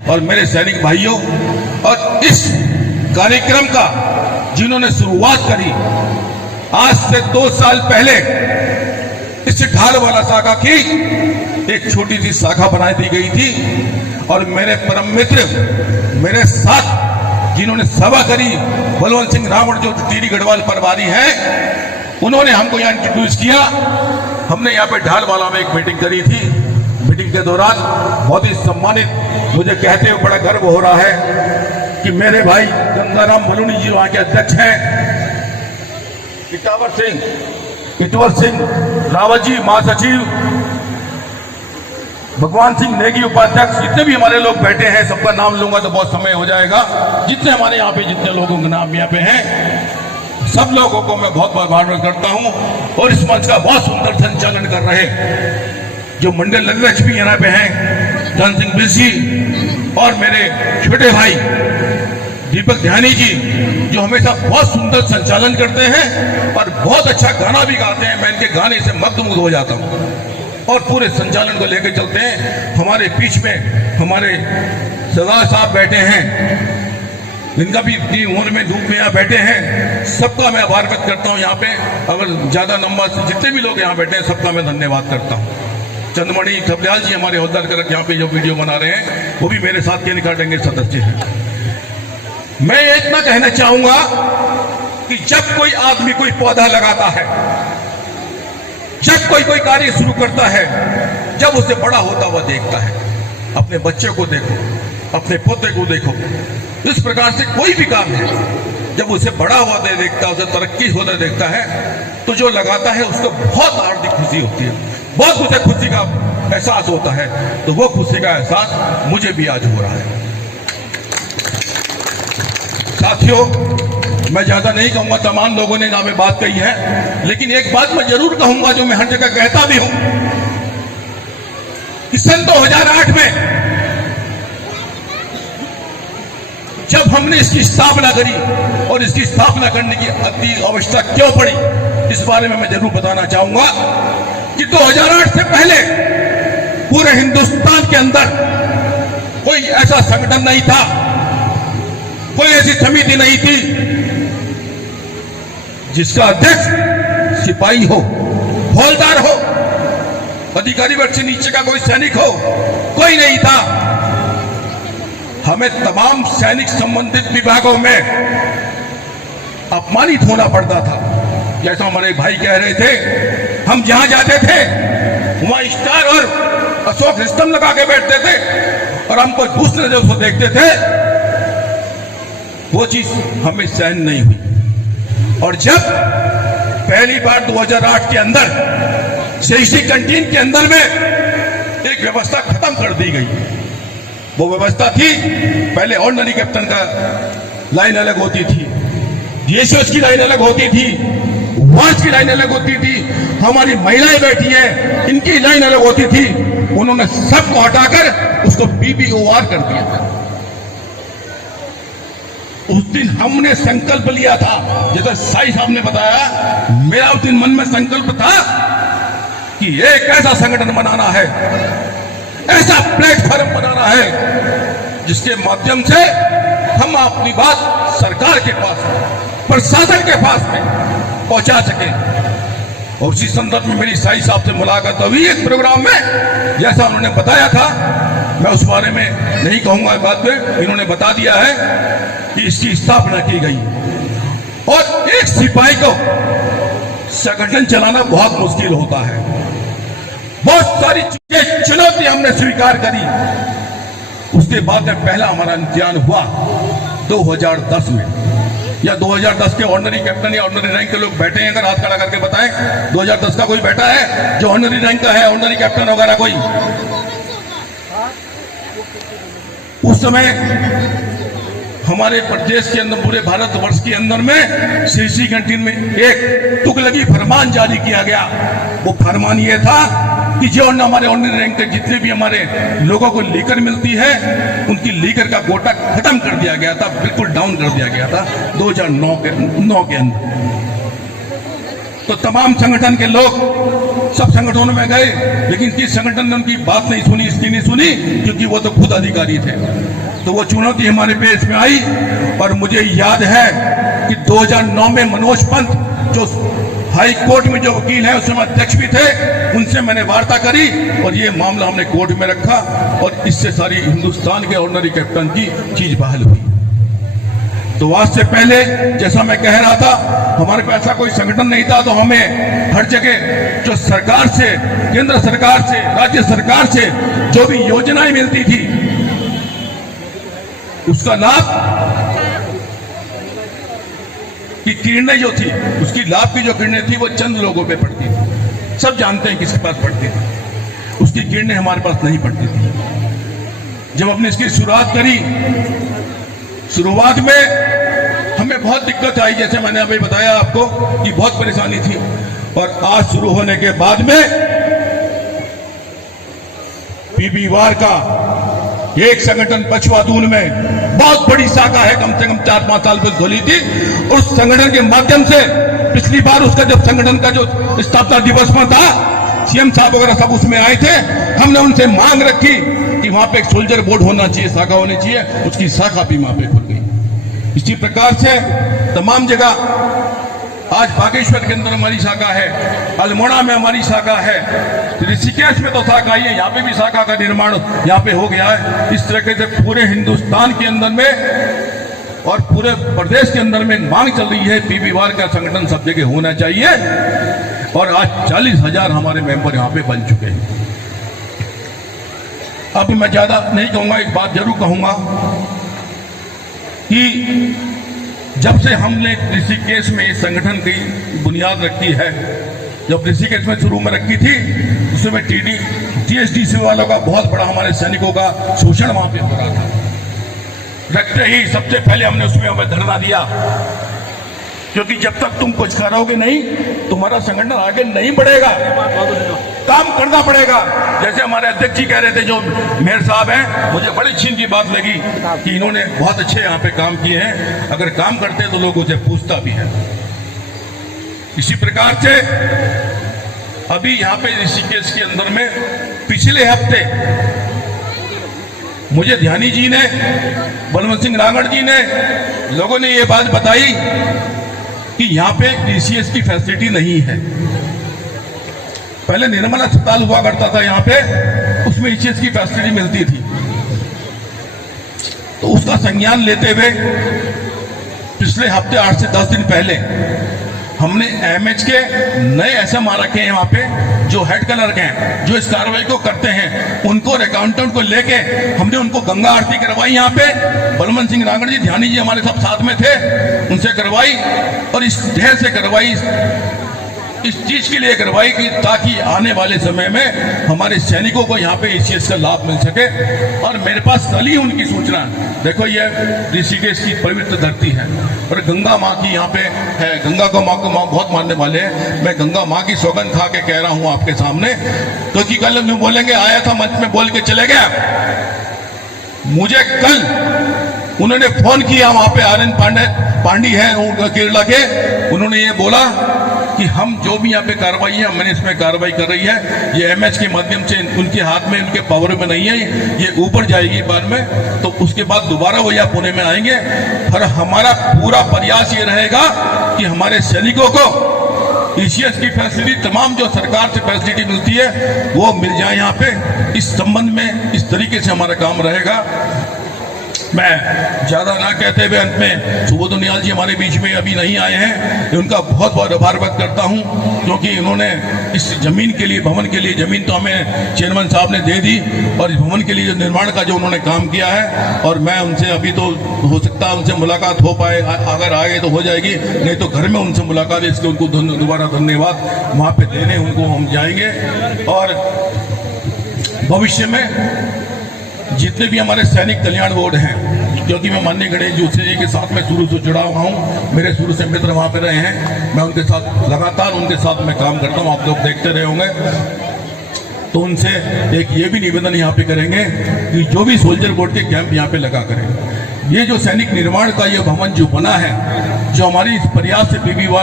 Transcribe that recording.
और मेरे सैनिक भाइयों, और इस कार्यक्रम का जिन्होंने शुरुआत करी, आज से 2 साल पहले इस ढालवाला शाखा की एक छोटी सी शाखा बना दी गई थी, और मेरे परम मित्र मेरे साथ जिन्होंने सभा करी, बलवंत सिंह रावण जो टीडी गढ़वाल परवारी हैं, उन्होंने हमको यहाँ इंट्रोड्यूस किया। हमने यहाँ पे ढालवाला में एक मीटिंग करी थी। मीटिंग के दौरान बहुत ही सम्मानित मुझे कहते हुए बड़ा गर्व हो रहा है कि मेरे भाई गंगाराम मलूनी जी वहां के अध्यक्ष हैं, इतवर सिंह रावत जी महासचिव, भगवान सिंह नेगी उपाध्यक्ष, जितने भी हमारे लोग बैठे हैं सबका नाम लूंगा तो बहुत समय हो जाएगा। जितने हमारे यहाँ पे जितने लोगों के नाम यहाँ पे हैं, सब लोगों को मैं बहुत आभार करता हूँ। और इस मंच का बहुत सुंदर संचालन कर रहे जो मंडल अध्यक्ष भी यहाँ पे हैं, धन सिंह बिरसी, और मेरे छोटे भाई दीपक ध्यानी जी जो हमेशा बहुत सुंदर संचालन करते हैं और बहुत अच्छा गाना भी गाते हैं। मैं इनके गाने से मग्न हो जाता हूँ और पूरे संचालन को लेकर चलते हैं। हमारे बीच में हमारे सरदार साहब बैठे हैं, इनका भी इतनी उम्र में धूप में यहाँ बैठे हैं, सबका मैं आभार व्यक्त करता हूँ। यहाँ पे अगर ज्यादा नंबर से जितने भी लोग यहाँ बैठे हैं सबका मैं धन्यवाद करता हूँ। चंद्रमणि थपलियाल जी हमारे हौलदार करक यहाँ पे जो वीडियो बना रहे हैं वो भी मेरे साथ के निकाटेंगे सदस्य हैं। मैं इतना कहना चाहूंगा कि जब कोई आदमी कोई पौधा लगाता है, जब कोई कार्य शुरू करता है, जब उसे बड़ा होता हुआ देखता है, अपने बच्चे को देखो, अपने पोते को देखो, इस प्रकार से कोई भी काम है जब उसे बड़ा हुआ देखता है, उसे तरक्की होता देखता है, तो जो लगाता है उसको बहुत हार्दिक खुशी होती है, बहुत उसे खुशी का एहसास होता है। तो वो खुशी का एहसास मुझे भी आज हो रहा है। साथियों, मैं ज्यादा नहीं कहूंगा, तमाम लोगों ने यहाँ पे बात कही है, लेकिन एक बात मैं जरूर कहूंगा जो मैं हर जगह कहता भी हूं कि सन 2008 में जब हमने इसकी स्थापना करी और इसकी स्थापना करने की अति आवश्यकता क्यों पड़ी, इस बारे में मैं जरूर बताना चाहूंगा कि 2008 से पहले पूरे हिंदुस्तान के अंदर कोई ऐसा संगठन नहीं था, कोई ऐसी समिति नहीं थी जिसका अध्यक्ष सिपाही हो, हौलदार हो, अधिकारी वर्ग से नीचे का कोई सैनिक हो, कोई नहीं था। हमें तमाम सैनिक संबंधित विभागों में अपमानित होना पड़ता था। जैसा हमारे भाई कह रहे थे, हम जहां जाते थे वहां स्टार और अशोक स्तंभ लगा के बैठते थे और हमको घूस नजर से देखते थे। वो चीज हमें सहन नहीं हुई। और जब पहली बार 2008 के अंदर सीसी कैंटीन के अंदर में एक व्यवस्था खत्म कर दी गई, वो व्यवस्था थी पहले ऑर्डिनरी कैप्टन का लाइन अलग होती थी, डीएसओस की लाइन अलग होती थी, वार्ड की लाइन अलग होती थी, हमारी महिलाएं बैठी हैं इनकी लाइन अलग होती थी। उन्होंने सबको हटाकर उसको बीबीओआर कर दिया था। उस दिन हमने संकल्प लिया था, जैसा साई साहब ने बताया, मेरा उस दिन मन में संकल्प था कि एक ऐसा संगठन बनाना है, ऐसा प्लेटफॉर्म बनाना है जिसके माध्यम से हम अपनी बात सरकार के पास, प्रशासन के पास में पहुंचा सकें। और उसी संदर्भ में मेरी साई साहब से मुलाकात हुई एक प्रोग्राम में, जैसा उन्होंने बताया था। मैं उस बारे में नहीं कहूंगा, बाद में इन्होंने बता दिया है कि इसकी स्थापना की गई। और एक सिपाही को संगठन चलाना बहुत मुश्किल होता है, बहुत सारी चीजें चुनौती हमने स्वीकार करी। उसके बाद में पहला हमारा इम्तिहान हुआ 2010 में, या 2010 के ऑर्डिनरी कैप्टन या ऑर्डिनरी रैंक के लोग बैठे हैं, अगर हाथ खड़ा करके बताएं 2010 का कोई बैठा है जो ऑर्डिनरी रैंक का है, ऑर्डिनरी कैप्टन वगैरह कोई? उस समय हमारे प्रदेश के अंदर, पूरे भारतवर्ष के अंदर में सीसी कैंटीन में एक तुगलकी फरमान जारी किया गया। वो फरमान ये था कि जो हमारे ऑर्डिनरी रैंक के जितने भी हमारे लोगों को लीकर मिलती है, उनकी लीकर का कोटा खत्म कर दिया गया था, बिल्कुल डाउन कर दिया गया था 2009 के अंदर। तो तमाम संगठन के लोग सब संगठनों में गए, लेकिन किस संगठन ने उनकी बात नहीं सुनी, इसकी नहीं सुनी, क्योंकि वो तो खुद अधिकारी थे। तो वो चुनौती हमारे पेश में आई। और मुझे याद है कि 2009 में मनोज पंत जो हाई कोर्ट में जो वकील है उसमें अध्यक्ष भी थे, उनसे मैंने वार्ता करी और ये मामला हमने कोर्ट में रखा और इससे सारी हिंदुस्तान के ऑर्डिनरी कैप्टन की चीज बहाल हुई। तो आज से पहले जैसा मैं कह रहा था, हमारे पास ऐसा कोई संगठन नहीं था, तो हमें हर जगह जो सरकार से, केंद्र सरकार से, राज्य सरकार से जो भी योजनाएं मिलती थी उसका लाभ की किरणें जो थी, उसकी लाभ की जो किरणें थी वो चंद लोगों पे पड़ती थी। सब जानते हैं किसके पास पड़ती थी, उसकी किरणें हमारे पास नहीं पड़ती थी। जब हमने इसकी शुरुआत करी, शुरुआत में हमें बहुत दिक्कत आई, जैसे मैंने अभी बताया आपको कि बहुत परेशानी थी। और आज शुरू होने के बाद में पीबी वार का एक संगठन पछुआदून में बहुत बड़ी शाखा है, कम से कम 4-5 साल पहले खोली थी। उस संगठन के माध्यम से पिछली बार उसका जब संगठन का जो स्थापना दिवस में था, सीएम साहब वगैरह सब उसमें आए थे, हमने उनसे मांग रखी कि वहां पे एक सोल्जर बोर्ड होना चाहिए, शाखा होनी चाहिए। उसकी शाखा भी वहां पे खुल गई। इसी प्रकार से तमाम जगह आज बागेश्वर के अंदर हमारी शाखा है, अल्मोड़ा में हमारी शाखा है, ऋषिकेश में तो शाखा ही है, यहाँ पे भी शाखा का निर्माण यहाँ पे हो गया है। इस तरह से पूरे हिंदुस्तान के अंदर में और पूरे प्रदेश के अंदर में मांग चल रही है पीबी वार का संगठन सब जगह होना चाहिए। और आज 40,000 हमारे मेंबर यहाँ पे बन चुके हैं। अब मैं ज्यादा नहीं कहूंगा, एक बात जरूर कहूंगा कि जब से हमने ऋषिकेश में इस संगठन की बुनियाद रखी है, जब ऋषिकेश में शुरू में रखी थी, उसमें टीएसडीसी वालों का बहुत बड़ा, हमारे सैनिकों का शोषण वहां पे हो रहा था। रखते ही सबसे पहले हमने उसमें हमें धरना दिया, क्योंकि जब तक तुम कुछ करोगे नहीं, तुम्हारा संगठन आगे नहीं बढ़ेगा, काम करना पड़ेगा। जैसे हमारे अध्यक्ष जी कह रहे थे, जो मेयर साहब हैं, मुझे बड़ी अच्छी इनकी बात लगी कि इन्होंने बहुत अच्छे यहाँ पे काम किए हैं, अगर काम करते तो लोग उसे पूछता भी है। इसी प्रकार से अभी यहाँ पे ऋषिकेश के अंदर में पिछले हफ्ते मुझे ध्यानी जी ने, बलवंत सिंह रांगड़ जी ने, लोगों ने ये बात बताई कि यहाँ पे ईसीएस की फैसिलिटी नहीं है। पहले निर्मल अस्पताल हुआ करता था यहाँ पे, उसमें ईसीएस की फैसिलिटी मिलती थी। तो उसका संज्ञान लेते हुए पिछले हफ्ते 8 से 10 दिन पहले हमने एमएच के नए एसएमआर रखे हैं वहां पे, जो हेड कलर के हैं, जो इस कार्रवाई को करते हैं, उनको और अकाउंटेंट को लेके हमने उनको गंगा आरती करवाई यहाँ पे। बलवंत सिंह रांगड़ जी, ध्यानी जी हमारे सब साथ में थे, उनसे करवाई और इस ढेर से करवाई, इस चीज के लिए करवाई कि ताकि आने वाले समय में हमारे सैनिकों को यहाँ पे इस चीज का लाभ मिल सके। और मेरे पास कल ही उनकी सूचना, देखो ये ऋषिकेश की पवित्र धरती है और गंगा माँ की यहाँ पे है, गंगा को माँ बहुत मानने वाले हैं। मैं गंगा माँ की सौगंध खा के कह रहा हूँ आपके सामने, क्योंकि कल बोलेंगे आया था मंच में बोल के चले गया। मुझे कल उन्होंने फोन किया, वहां पे आनंद पांडी है केरला के, उन्होंने ये बोला कि हम जो भी यहाँ पे कार्रवाई है, मैंने इसमें कार्रवाई कर रही है, ये एमएच के माध्यम से उनके हाथ में, उनके पावर में नहीं है, ये ऊपर जाएगी बाद में। तो उसके बाद दोबारा वो यहाँ पुणे में आएंगे और हमारा पूरा प्रयास ये रहेगा कि हमारे सैनिकों को ईसीएस की फैसिलिटी, तमाम जो सरकार से फैसिलिटी मिलती है वो मिल जाए यहाँ पे। इस संबंध में इस तरीके से हमारा काम रहेगा। मैं ज्यादा ना कहते हुए अंत में, सुबोध उनियाल जी हमारे बीच में अभी नहीं आए हैं, उनका बहुत बहुत आभार व्यक्त करता हूं, क्योंकि इन्होंने इस जमीन के लिए, भवन के लिए, जमीन तो हमें चेयरमैन साहब ने दे दी और इस भवन के लिए जो निर्माण का जो उन्होंने काम किया है, और मैं उनसे अभी तो हो सकता है उनसे मुलाकात हो पाए, अगर आए तो हो जाएगी, नहीं तो घर में उनसे मुलाकात है, इसके उनको दोबारा धन्यवाद वहां पे देने उनको हम जाएंगे। और भविष्य में जितने भी हमारे सैनिक कल्याण बोर्ड हैं, क्योंकि मैं माननीय गणेश जोशी जी के साथ में शुरू से जुड़ा हुआ हूँ, मेरे शुरू से मित्र वहाँ पे रहे हैं, मैं उनके साथ लगातार उनके साथ में काम करता हूँ, आप लोग देखते रहे होंगे। तो उनसे एक ये भी निवेदन यहाँ पे करेंगे कि जो भी सोल्जर बोर्ड के कैंप यहाँ पे लगा करें। ये जो सैनिक निर्माण का ये भवन जो बना है, जो हमारी इस प्रयास से पीबी वार